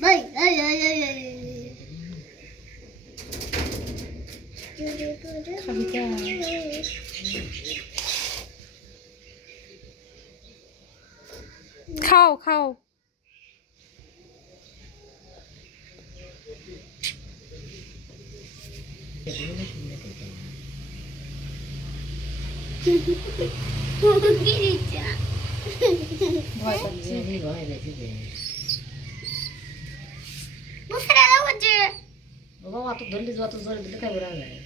Bay, ay, ay, ay, ay. เข้าเข้ากินจ้ะว่าจะเรียกว่าอะไรที่เดียว দাও বাবা অত ধরলি জোরে দিলে যায়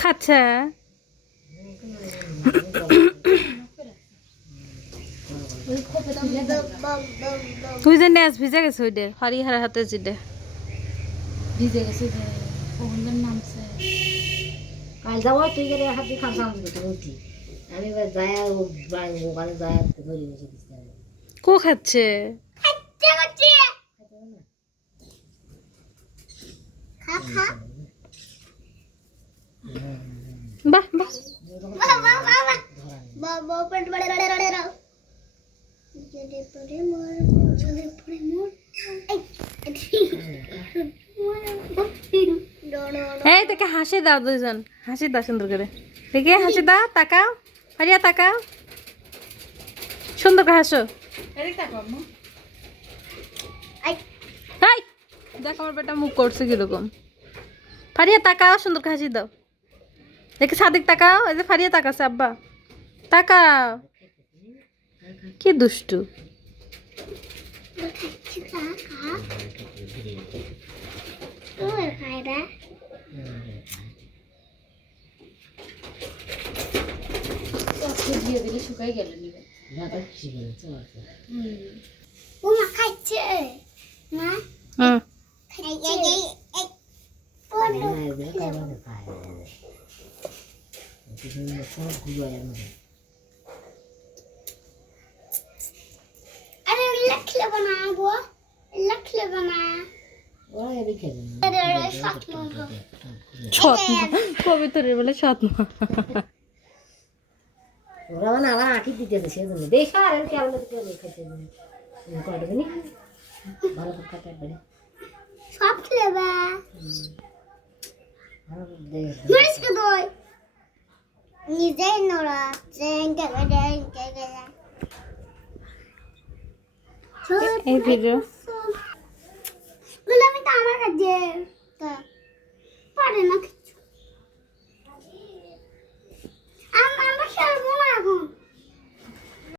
খাচ্ছে। তুই যে নেস ভিজে গেছে ওইডে হরি হারা হাতে জিডে ভিজে গেছে যে ওখানকার নামছে। কাল যাব তুই গেলে হাত দিয়ে আমি ও বসে কো খাচ্ছে? হাসি দাও দুজন। হাসি দাও সুন্দর করে। দেখে হাসি দাও তাকাও। হারিয়া তাকাও সুন্দর করে হাসো। দেখ আমার বেটা মুখ করছে কীরকম। ফারিয়া তাকাও সুন্দর করে হাসি দাও। দেখি সাদিক তাকাও এই যে ফারিয়া তাকাছে আব্বা। তাকাও। কি দুষ্টু। খা দিয়ে দিলে শুকাই গেল নিবে মা খাচ্ছে মা আরে লাখ লেবা না গো লাখ লেবা না কবিতরের বেলা সাত মা ওরা মানে আবার আঁকি দিতেছে সেই জন্য দেখে আর কেমন খেতে কটবে নি ভালো করে কাটবে সব খেলবে নিজেই নড়া এই ভিডিও। গুলো আমি তো আমার কাছে পারে না।